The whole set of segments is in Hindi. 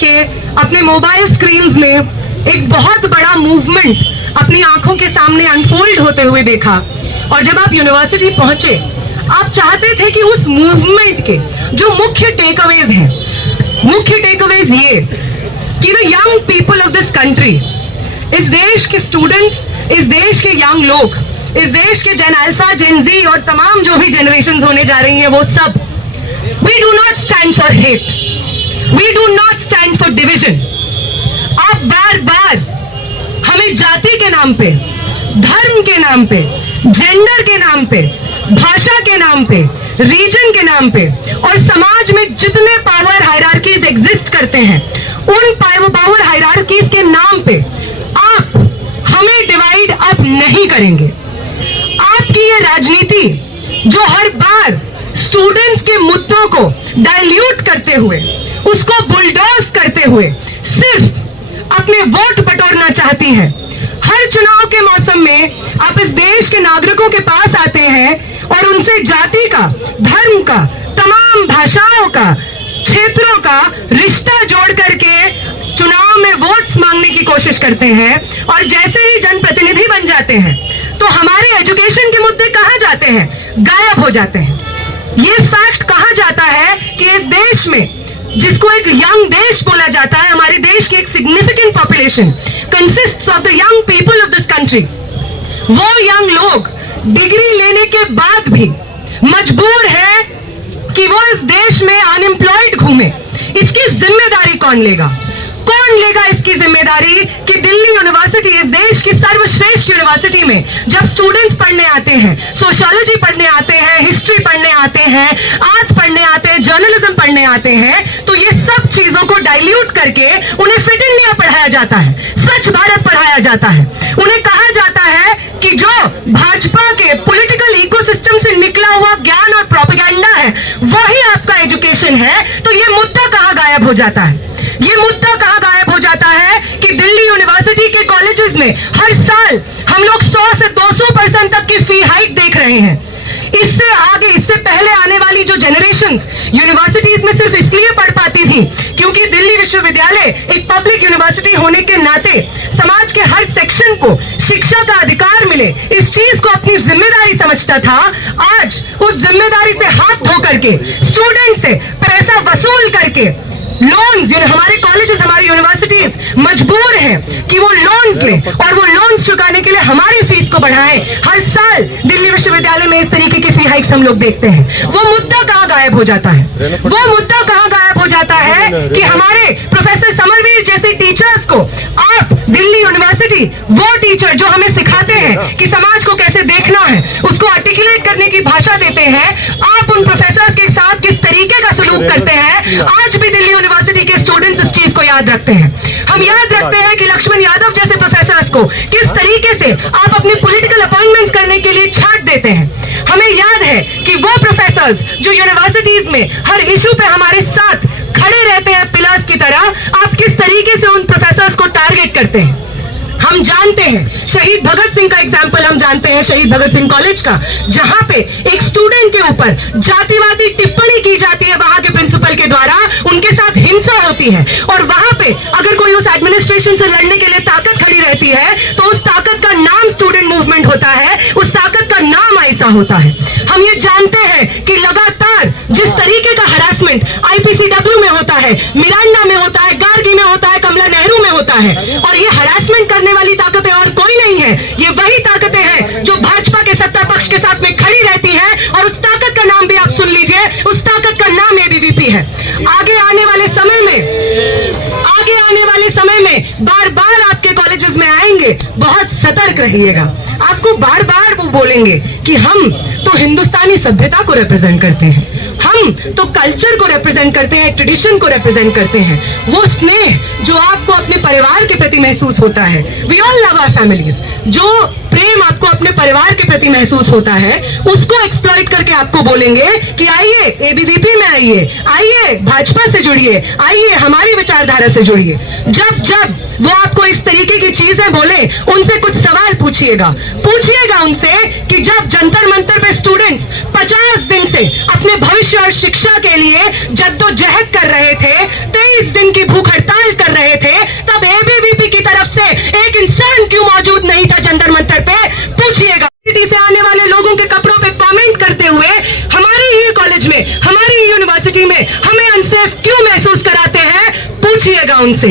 के अपने मोबाइल स्क्रीन्स में एक बहुत बड़ा मूवमेंट अपनी आंखों के सामने अनफोल्ड होते हुए देखा, और जब आप यूनिवर्सिटी पहुंचे आप चाहते थे कि उस मूवमेंट के जो मुख्य टेकअवेज हैं, मुख्य टेकअवेज ये कि the young people of this country, इस देश के स्टूडेंट्स, इस देश के यंग लोग, इस देश के जेन अल्फा, जेन जी और तमाम जो भी जनरेशंस होने जा रही हैं, वो सब, we do not stand for hate, we do not stand for division. आप बार बार हमें जाति के नाम पे, धर्म के नाम पे, जेंडर के नाम पे, भाषा के नाम पे, रीजन के नाम पे और समाज में जितने पावर हायरार्कीज एग्जिस्ट करते हैं, उन पावर हायरार्कीज के नाम पे आप हमें डिवाइड अप नहीं करेंगे। आपकी ये राजनीति जो हर बार स्टूडेंट्स के मुद्दों को डाइल्यूट करते हुए, उसको बुलडोज करते हुए सिर्फ अपने वोट बटोरना चाहती है। हर चुनाव के मौसम में आप इस देश के नागरिकों के पास आते हैं और उनसे जाति का, धर्म का, तमाम भाषाओं का, क्षेत्रों का रिश्ता जोड़ करके चुनाव में वोट्स मांगने की कोशिश करते हैं, और जैसे ही जनप्रतिनिधि बन जाते हैं तो हमारे एजुकेशन के मुद्दे कहाँ जाते हैं? गायब हो जाते हैं। ये फैक्ट कहा जाता है कि इस देश में, जिसको एक यंग देश बोला जाता है, हमारे देश की एक significant population consists of the young people of this country, वो यंग लोग डिग्री लेने के बाद भी मजबूर है कि वो इस देश में अनएम्प्लॉयड घूमे। इसकी जिम्मेदारी कौन लेगा? कौन लेगा इसकी जिम्मेदारी कि दिल्ली यूनिवर्सिटी, इस देश की सर्वश्रेष्ठ यूनिवर्सिटी में जब स्टूडेंट्स पढ़ने आते हैं, सोशियोलॉजी पढ़ने आते हैं, हिस्ट्री पढ़ने आते हैं, आर्ट्स पढ़ने आते हैं, जर्नलिज्म पढ़ने आते हैं, तो ये सब चीजों को डाइल्यूट करके उन्हें फिट इंडिया पढ़ाया जाता है, स्वच्छ भारत पढ़ाया जाता है। उन्हें कहा जाता है कि जो भाजपा के पॉलिटिकल इकोसिस्टम से निकला हुआ ज्ञान और प्रोपेगेंडा है वही आपका एजुकेशन है। तो ये मुद्दा कहां गायब हो जाता है? ये मुद्दा कहां गायब हो जाता है कि दिल्ली यूनिवर्सिटी के कॉलेजेस में हर साल हम लोग 100 से 200% तक की फी हाइक देख रहे हैं। इससे आगे, इससे पहले आने वाली जो जनरेशंस यूनिवर्सिटीज में सिर्फ इसलिए पढ़ पाती थी क्योंकि दिल्ली विश्वविद्यालय एक पब्लिक यूनिवर्सिटी होने के नाते समाज के हर सेक्शन को शिक्षा का अधिकार मिले, इस चीज को अपनी जिम्मेदारी समझता था। आज उस जिम्मेदारी से हाथ धो करके, स्टूडेंट से पैसा वसूल करके लोन्स, हमारे कॉलेजेस, हमारी यूनिवर्सिटीज मजबूर हैं कि वो लोन्स लें और वो लोन्स चुकाने के लिए हमारी फीस को बढ़ाएं। हर साल दिल्ली विश्वविद्यालय में इस तरीके की फी हाइक्स हम लोग देखते हैं। वो मुद्दा कहां गायब हो जाता है? वो मुद्दा कहां गायब हो जाता है कि हमारे प्रोफेसर समरवीर जैसे टीचर्स को आप दिल्ली यूनिवर्सिटी, वो टीचर जो हमें सिखाते हैं कि समाज को कैसे देखना है, उसको आर्टिकुलेट करने की भाषा देते हैं, आप उन प्रोफेसर्स के साथ किस तरीके का सलूक करते हैं, आज भी दिल्ली यूनिवर्सिटी के स्टूडेंट्स इस चीज को याद रखते हैं। हम याद रखते हैं कि लक्ष्मण यादव जैसे प्रोफेसर्स को किस तरीके से आप अपनी पॉलिटिकल अपॉइंटमेंट्स करने के लिए छाट देते हैं। हमें याद है कि वो प्रोफेसर्स जो यूनिवर्सिटीज में हर इशू पे हमारे साथ खड़े रहते हैं पिलर्स की तरह, आप किस तरीके से उन प्रोफेसर्स को टारगेट करते हैं। हम जानते हैं शहीद भगत सिंह का एग्जाम्पल, हम जानते हैं शहीद भगत सिंह कॉलेज का, जहां पे एक स्टूडेंट के ऊपर जातिवादी टिप्पणी की जाती है वहां के प्रिंसिपल के द्वारा, उनके साथ हिंसा होती है, और वहां पे अगर कोई उस एडमिनिस्ट्रेशन से लड़ने के लिए ताकत खड़ी रहती है तो उस ताकत का नाम स्टूडेंट मूवमेंट होता है, उस ताकत का नाम आईसा होता है। हम ये जानते हैं कि लगातार जिस तरीके का हरासमेंट आईपीसीडब्ल्यू में होता है, मिरांडा में होता है, गार्गी में होता है, कमला नेहरू में होता है, और ये हरासमेंट करने वाली ताकतें और कोई नहीं है, ये वही ताकतें हैं जो भाजपा के सत्ता पक्ष के साथ में खड़ी रहती हैं, और उस ताकत का नाम भी आप सुन लीजिए, उस ताकत का नाम एबीवीपी है। आगे आने वाले समय में बार बार आपके कॉलेजेस में आएंगे, बहुत सतर्क रहिएगा। आपको बार बार वो बोलेंगे कि हम तो हिंदुस्तानी सभ्यता को रिप्रेजेंट करते हैं, हम तो कल्चर को रिप्रेजेंट करते हैं, ट्रेडिशन को रिप्रेजेंट करते हैं। वो स्नेह जो आपको अपने परिवार के प्रति महसूस होता है, we all love our families, जो प्रेम आपको अपने परिवार के प्रति महसूस होता है, उसको एक्सप्लॉइट करके आपको बोलेंगे कि आइए एबीवीपी में आइए भाजपा से जुड़िए, आइए हमारी विचारधारा से जुड़िए। जब वो आपको इस तरीके की चीजें बोले, उनसे कुछ सवाल पूछिएगा उनसे कि जब जंतर मंतर पे स्टूडेंट्स 50 दिन से अपने भविष्य और शिक्षा के लिए जद्दोजहद कर रहे थे, 23 दिन की भूख हड़ताल उनसे,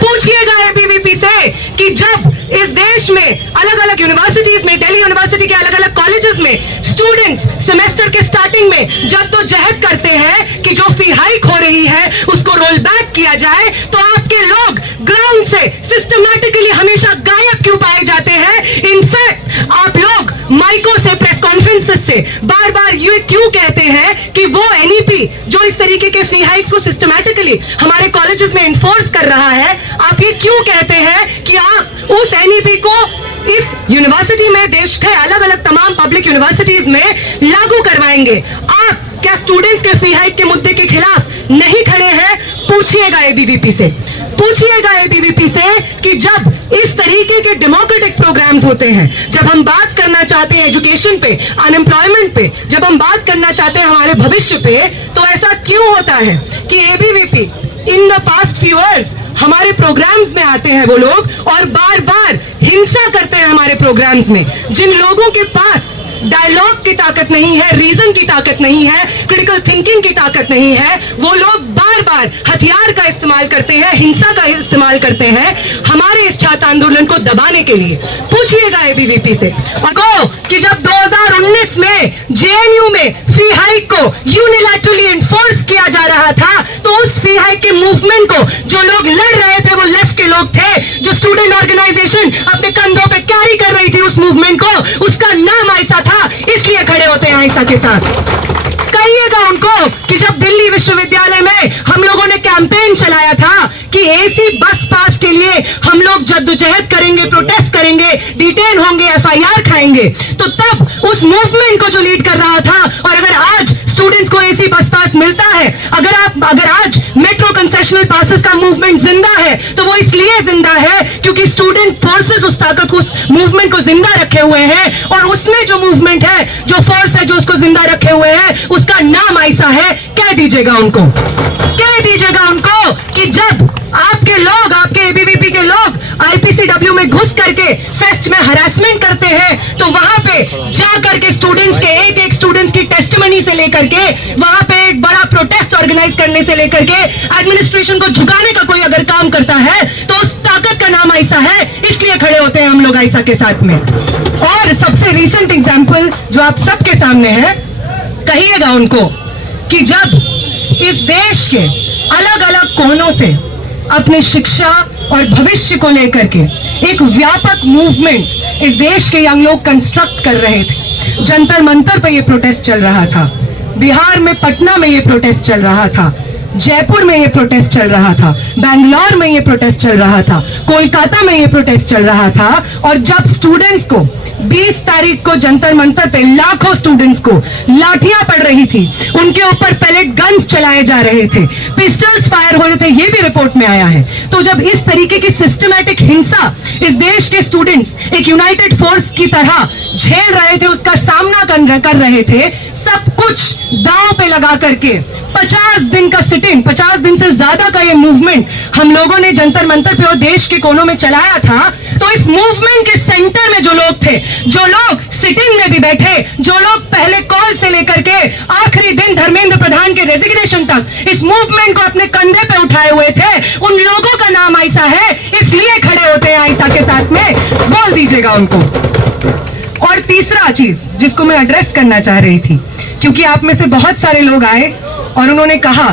पूछिएगा एबीवीपी से कि जब इस देश में अलग अलग यूनिवर्सिटीज में, दिल्ली यूनिवर्सिटी के अलग अलग कॉलेजेस में स्टूडेंट्स सेमेस्टर के स्टार्टिंग में जद्दोजहद करते हैं कि जो फी हाइक हो रही है उसको रोल बैक किया जाए, तो आपके लोग ग्राउंड से सिस्टमैटिकली हमेशा गायब क्यों पाए जाते हैं? इनफैक्ट आप लोग माइकों से, प्रेस कॉन्फ्रेंसेस से बार बार ये क्यों कहते हैं कि वो एनईपी जो इस तरीके के फी हाइक्स को सिस्टमैटिकली हमारे कॉलेजेस में इन्फोर्स कर रहा है, आप ये क्यों कहते हैं कि आप उस एनईपी को इस यूनिवर्सिटी में, देश के अलग अलग तमाम पब्लिक यूनिवर्सिटीज में लागू करवाएंगे? आप क्या स्टूडेंट्स के फी हाइक के मुद्दे के खिलाफ नहीं खड़े हैं? पूछिएगा एबीवीपी से, कि जब इस तरीके के डेमोक्रेटिक प्रोग्राम्स होते हैं, जब हम बात करना चाहते हैं एजुकेशन पे, अनएम्प्लॉयमेंट पे, जब हम बात करना चाहते हैं हमारे भविष्य पे, तो ऐसा क्यों होता है कि ABVP in the past few years हमारे प्रोग्राम्स में आते हैं वो लोग और बार बार हिंसा करते हैं हमारे प्रोग्राम्स में? जिन लोगों के पास डायलॉग की ताकत नहीं है, रीजन की ताकत नहीं है, क्रिटिकल थिंकिंग की ताकत नहीं है, वो लोग बार बार हथियार का इस्तेमाल करते हैं, हिंसा का इस्तेमाल करते हैं हमारे इस छात्र आंदोलन को दबाने के लिए। पूछिएगा एबीवीपी से कि जब 2019 में जेएनयू में फी हाइक को यूनिलैटरली एनफोर्स किया जा रहा था, तो उस फी हाइक के मूवमेंट को जो लोग लड़ रहे थे वो लेफ्ट के लोग थे, जो स्टूडेंट ऑर्गेनाइजेशन अपने कंधों पे कैरी कर रही थी उस मूवमेंट को, उसका नाम आइसा था, इसलिए खड़े होते हैं आइसा के साथ। कहिएगा उनको कि जब दिल्ली विश्वविद्यालय में हम लोगों ने कैंपेन चलाया था कि एसी बस पास के लिए हम लोग जद्दोजहद करेंगे, प्रोटेस्ट करेंगे, डिटेन होंगे, एफआईआर खाएंगे, तो तब उस मूवमेंट को जो लीड कर रहा था, और अगर आज स्टूडेंट्स को एसी बस पास मिलता है, अगर आज मेट्रो कंसेशनल पासेस का मूवमेंट जिंदा है, तो वो इसलिए जिंदा है क्योंकि स्टूडेंट फोर्सेस उस ताकत को, उस मूवमेंट को जिंदा रखे हुए हैं, और उसमें जो मूवमेंट है, जो फोर्स है जो उसको जिंदा रखे हुए है, उसका नाम ऐसा है। कह दीजिएगा उनको कि जब आपके लोग, आपके एबीवीपी के लोग आईपीसीडब्ल्यू में घुस करके फेस्ट में हरासमेंट करते हैं, तो वहां पे जा करके स्टूडेंट्स के एक स्टूडेंट्स की टेस्टिमनी से लेकर के वहां पे एक बड़ा प्रोटेस्ट ऑर्गेनाइज करने से लेकर के एडमिनिस्ट्रेशन को झुकाने का कोई अगर काम करता है, तो उस ताकत का नाम ऐसा है, इसलिए खड़े होते हैं हम लोग ऐसा के साथ में। और सबसे रीसेंट एग्जाम्पल जो आप सबके सामने है, कहिएगा उनको कि जब इस देश के अलग अलग कोनों से अपनी शिक्षा और भविष्य को लेकर के एक व्यापक मूवमेंट इस देश के यंग लोग कंस्ट्रक्ट कर रहे थे। जंतर मंतर पे ये प्रोटेस्ट चल रहा था, बिहार में पटना में ये प्रोटेस्ट चल रहा था, जयपुर में ये प्रोटेस्ट चल रहा था, बैंगलोर में ये प्रोटेस्ट चल रहा था, कोलकाता में ये प्रोटेस्ट चल रहा था। और जब स्टूडेंट्स को 20 तारीख को जंतर मंतर पे लाखों स्टूडेंट्स को लाठियां पड़ रही थी, उनके ऊपर पैलेट गन्स चलाए जा रहे थे, पिस्टल्स फायर हो रहे थे, ये भी रिपोर्ट में आया है। तो जब इस तरीके की सिस्टमैटिक हिंसा इस देश के स्टूडेंट्स एक यूनाइटेड फोर्स की तरह झेल रहे थे, उसका सामना कर रहे थे, सब कुछ दांव पे लगा करके 50 दिन का सिटिंग, 50 दिन से ज्यादा का ये मूवमेंट हम लोगों ने जंतर मंतर पे और देश के कोनों में चलाया था। तो इस मूवमेंट के सेंटर में जो लोग थे, जो लोग सिटिंग में भी बैठे, जो लोग पहले कॉल से लेकर के आखिरी दिन धर्मेंद्र प्रधान के रेजिग्नेशन तक इस मूवमेंट को अपने कंधे पे उठाए हुए थे, उन लोगों का नाम आइसा है, इसलिए खड़े होते हैं आइसा के साथ में। बोल दीजिएगा उनको। और तीसरा चीज जिसको मैं एड्रेस करना चाह रही थी, क्योंकि आप में से बहुत सारे लोग आए और उन्होंने कहा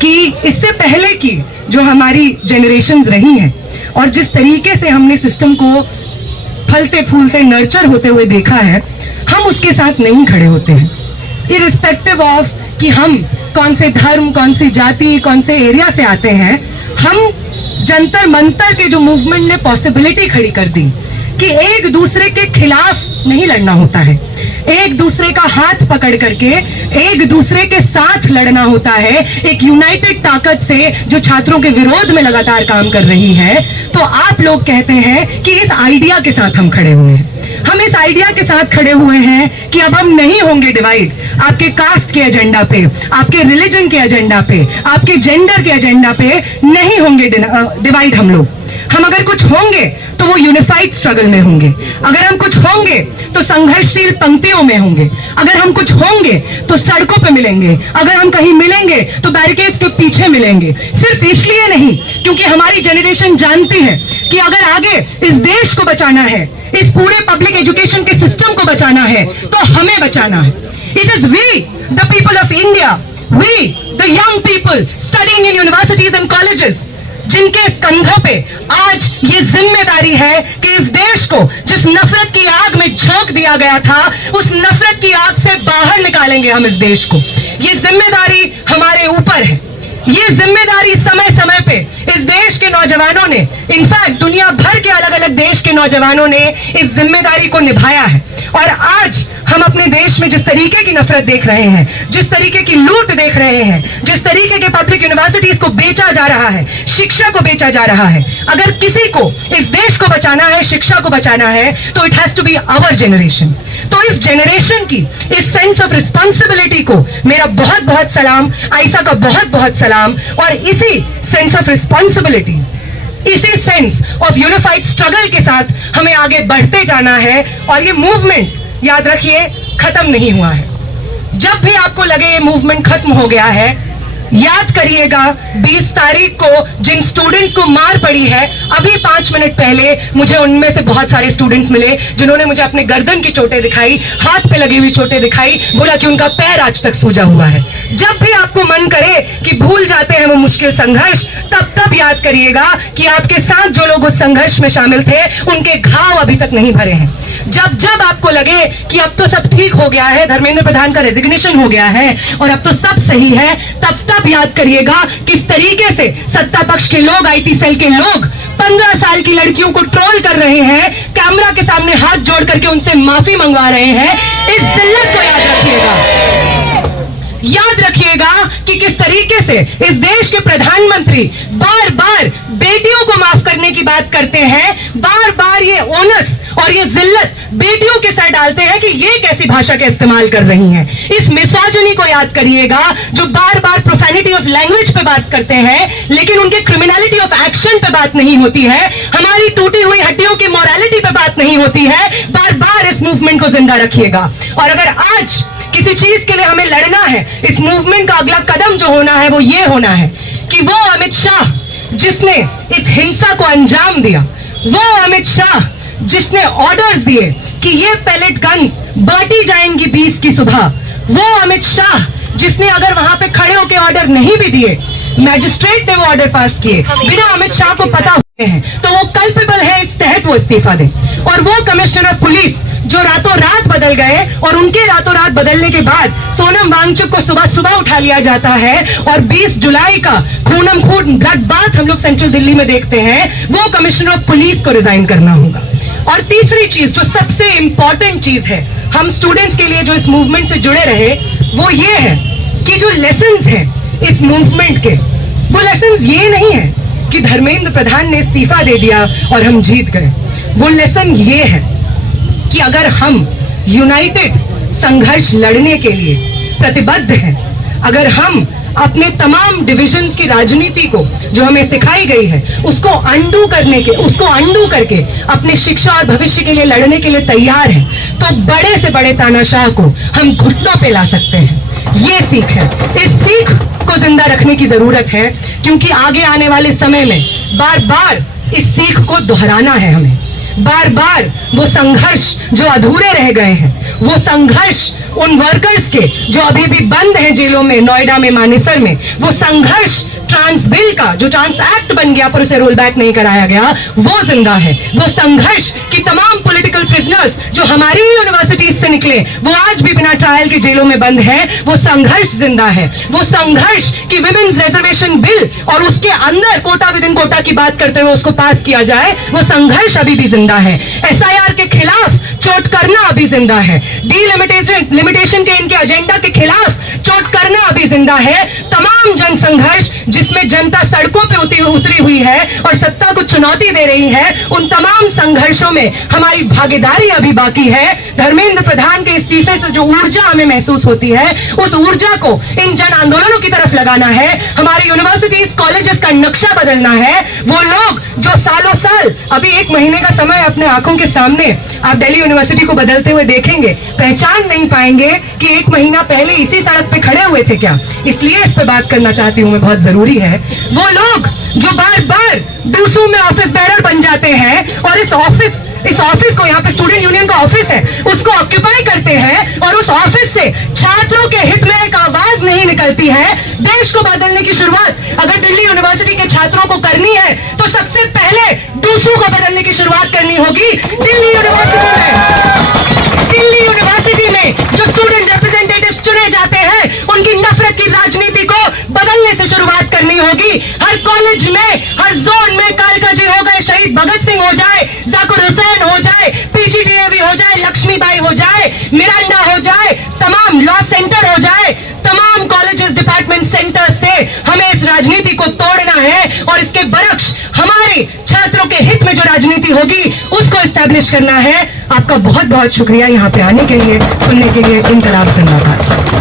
कि इससे पहले की जो हमारी जनरेशन्स रही हैं और जिस तरीके से हमने सिस्टम को फलते फूलते नर्चर होते हुए देखा है, हम उसके साथ नहीं खड़े होते हैं। इररिस्पेक्टिव ऑफ कि हम कौन से धर्म, कौन सी जाति, कौन से एरिया से आते हैं, हम जंतर मंतर के जो मूवमेंट ने पॉसिबिलिटी खड़ी कर दी कि एक दूसरे के खिलाफ नहीं लड़ना होता है, एक दूसरे का हाथ पकड़ करके एक दूसरे के साथ लड़ना होता है, एक यूनाइटेड ताकत से जो छात्रों के विरोध में लगातार काम कर रही है। तो आप लोग कहते हैं कि इस आइडिया के साथ हम खड़े हुए हैं, हम इस आइडिया के साथ खड़े हुए हैं कि अब हम नहीं होंगे डिवाइड आपके कास्ट के एजेंडा पे, आपके रिलीजन के एजेंडा पे, आपके जेंडर के एजेंडा पे नहीं होंगे डिवाइड। हम लोग हम अगर कुछ होंगे तो वो यूनिफाइड स्ट्रगल में होंगे, अगर हम कुछ होंगे तो संघर्षशील पंक्तियों में होंगे, अगर हम कुछ होंगे तो सड़कों पे मिलेंगे, अगर हम कहीं मिलेंगे तो बैरिकेड्स के पीछे मिलेंगे। सिर्फ इसलिए नहीं क्योंकि हमारी जनरेशन जानती है कि अगर आगे इस देश को बचाना है, इस पूरे पब्लिक एजुकेशन के सिस्टम को बचाना है, तो हमें बचाना है। It is we the people of India, we the young people studying in universities and colleges, जिनके कंधों पे आज ये जिम्मेदारी है कि इस देश को जिस नफरत की आग में झोंक दिया गया था, उस नफरत की आग से बाहर निकालेंगे हम इस देश को। ये जिम्मेदारी हमारे ऊपर है। ये जिम्मेदारी समय समय पे इस देश के नौजवानों ने, इनफैक्ट दुनिया भर के अलग अलग देश के नौजवानों ने इस जिम्मेदारी को निभाया है। और आज हम अपने देश में जिस तरीके की नफरत देख रहे हैं, जिस तरीके की लूट देख रहे हैं, जिस तरीके के पब्लिक यूनिवर्सिटीज को बेचा जा रहा है, शिक्षा को बेचा जा रहा है, अगर किसी को इस देश को बचाना है, शिक्षा को बचाना है, तो it has to be our generation. तो इस जनरेशन की इस सेंस ऑफ रिस्पॉन्सिबिलिटी को मेरा बहुत बहुत सलाम, आयशा का बहुत बहुत सलाम। और इसी सेंस ऑफ रिस्पॉन्सिबिलिटी, इसी सेंस ऑफ यूनिफाइड स्ट्रगल के साथ हमें आगे बढ़ते जाना है। और ये मूवमेंट, याद रखिए, खत्म नहीं हुआ है। जब भी आपको लगे ये मूवमेंट खत्म हो गया है, याद करिएगा 20 तारीख को जिन स्टूडेंट्स को मार पड़ी है, अभी 5 मिनट पहले मुझे उनमें से बहुत सारे स्टूडेंट्स मिले जिन्होंने मुझे अपने गर्दन की चोटें दिखाई, हाथ पे लगी हुई चोटें दिखाई, बोला कि उनका पैर आज तक सूजा हुआ है। जब भी आपको मन करे कि भूल जाते हैं वो मुश्किल संघर्ष, तब याद करिएगा कि आपके साथ जो लोग उस संघर्ष में शामिल थे, उनके घाव अभी तक नहीं भरे हैं। जब आपको लगे कि अब तो सब ठीक हो गया है, धर्मेंद्र प्रधान का रेजिग्नेशन हो गया है और अब तो सब सही है, तब याद करिएगा किस तरीके से सत्ता पक्ष के लोग, आईटी सेल के लोग 15 साल की लड़कियों को ट्रोल कर रहे हैं, कैमरा के सामने हाथ जोड़ करके उनसे माफी मंगवा रहे हैं। इस जिल्लत को याद रखिएगा। याद रखिएगा कि किस तरीके से इस देश के प्रधानमंत्री बार बार बेटियों को माफ करने की बात करते हैं, बार बार ये ओनस और ये जिल्लत बेटियों के सर डालते हैं कि ये कैसी भाषा का इस्तेमाल कर रही हैं। इस मिसोजिनी को याद करिएगा, जो बार बार प्रोफेनिटी ऑफ लैंग्वेज पे बात करते हैं, लेकिन उनके क्रिमिनलिटी ऑफ एक्शन पे बात नहीं होती है, हमारी टूटी हुई हड्डियों की मोरालिटी पे बात नहीं होती है। बार बार इस मूवमेंट को जिंदा रखिएगा। और अगर आज किसी चीज के लिए हमें लड़ना है, इस मूवमेंट का अगला कदम जो होना है वो ये होना है कि वो अमित शाह जिसने इस हिंसा को अंजाम दिया, वो अमित शाह जिसने ऑर्डर्स दिए कि ये पैलेट गन्स बांटी जाएंगी 20 की सुबह, वो अमित शाह जिसने अगर वहां पे खड़े होकर ऑर्डर नहीं भी दिए, मैजिस्ट्रेट ने वो ऑर्डर पास किए बिना अमित शाह को पता हुए हैं, तो वो कल्पेबल है, इस तहत वो इस्तीफा दे। और वो कमिश्नर ऑफ पुलिस जो रातों रात बदल गए और उनके रातों रात बदलने के बाद सोनम वांगचुक को सुबह सुबह उठा लिया जाता है और 20 जुलाई का खूनम खून ब्लड बाथ हम लोग सेंट्रल दिल्ली में देखते हैं, वो कमिश्नर ऑफ पुलिस को रिजाइन करना होगा। और तीसरी चीज जो सबसे इंपॉर्टेंट चीज है हम स्टूडेंट्स के लिए जो इस मूवमेंट से जुड़े रहे, वो ये है कि जो लेसन्स हैं इस मूवमेंट के, वो लेसन्स ये नहीं है कि धर्मेंद्र प्रधान ने इस्तीफा दे दिया और हम जीत गए। वो लेसन ये है कि अगर हम यूनाइटेड संघर्ष लड़ने के लिए प्रतिबद्ध हैं, अगर हम अपने तमाम डिविजन्स की राजनीति को जो हमें सिखाई गई है उसको अंडू करके अपने शिक्षा और भविष्य के लिए लड़ने के लिए तैयार हैं, तो बड़े से बड़े तानाशाह को हम घुटनों पे ला सकते हैं। ये सीख है, इस सीख को जिंदा रखने की जरूरत है, क्योंकि आगे आने वाले समय में बार बार इस सीख को दोहराना है हमें। बार बार वो संघर्ष जो अधूरे रह गए हैं, वो संघर्ष उन वर्कर्स के जो अभी भी बंद हैं जेलों में, नोएडा में, मानेसर में, वो संघर्ष ट्रांस बिल का जो ट्रांस एक्ट बन गया पर उसे रोल बैक नहीं कराया गया, वो जिंदा है। वो संघर्ष की तमाम पॉलिटिकल प्रिजनर्स जो हमारी यूनिवर्सिटीज से निकले, वो आज भी बिना ट्रायल के जेलों में बंद हैं, वो संघर्ष जिंदा है। वो संघर्ष की विमेन्स रिजर्वेशन बिल और उसके अंदर कोटा विद इन कोटा की बात करते हुए उसको पास किया जाए, वो संघर्ष अभी भी जिंदा है। SIR के खिलाफ चोट करना अभी जिंदा है। लिमिटेशन के इनके एजेंडा के खिलाफ चोट करना अभी जिंदा है। तमाम जन संघर्ष जिसमें जनता सड़कों पे उतरी हुई है और सत्ता को चुनौती दे रही है, उन तमाम संघर्षों में हमारी भागीदारी अभी बाकी है। धर्मेंद्र प्रधान के इस्तीफे से जो ऊर्जा हमें महसूस होती है, उस ऊर्जा को इन जन आंदोलनों की तरफ लगाना है। हमारी यूनिवर्सिटीज कॉलेजेस का नक्शा बदलना है। वो लोग जो सालों साल, अभी 1 महीने का समय अपने आंखों के सामने आप दिल्ली यूनिवर्सिटी को बदलते हुए देखेंगे, पहचान नहीं पाएंगे कि 1 महीना पहले इसी सड़क पे खड़े हुए थे क्या। इसलिए इस पे बात करना चाहती हूं मैं, बहुत जरूरी है। वो लोग जो बार बार दूसरों में ऑफिस बेरर बन जाते हैं और इस ऑफिस को, यहाँ पे स्टूडेंट यूनियन का ऑफिस है, उसको ऑक्यूपाई करते हैं और उस ऑफिस से छात्रों के हित में एक आवाज नहीं निकलती है। देश को बदलने की शुरुआत अगर दिल्ली यूनिवर्सिटी के छात्रों को करनी है तो सबसे पहले दूसरों को बदलने की शुरुआत करनी होगी दिल्ली यूनिवर्सिटी में। दिल्ली यूनिवर्सिटी में जो स्टूडेंट रिप्रेजेंटेटिव्स चुने जाते हैं, उनकी नफरत की राजनीति को बदलने से शुरुआत करनी होगी। हर कॉलेज में, हर जोन में कालका जी हो गए, शहीद भगत सिंह हो जाए, जाकिर हुसैन हो जाए, पीजीडीएवी हो जाए, लक्ष्मीबाई हो जाए, मिरांडा हो जाए, तमाम लॉ सेंटर हो जाए, तमाम कॉलेजेस, डिपार्टमेंट सेंटर से हमें इस राजनीति को तोड़ना है और इसके बरक्स हमारे छात्रों के हित में जो राजनीति होगी उसको एस्टैब्लिश करना है। आपका बहुत बहुत शुक्रिया यहाँ पे आने के लिए, सुनने के लिए। इनकलाब जिंदाबाद।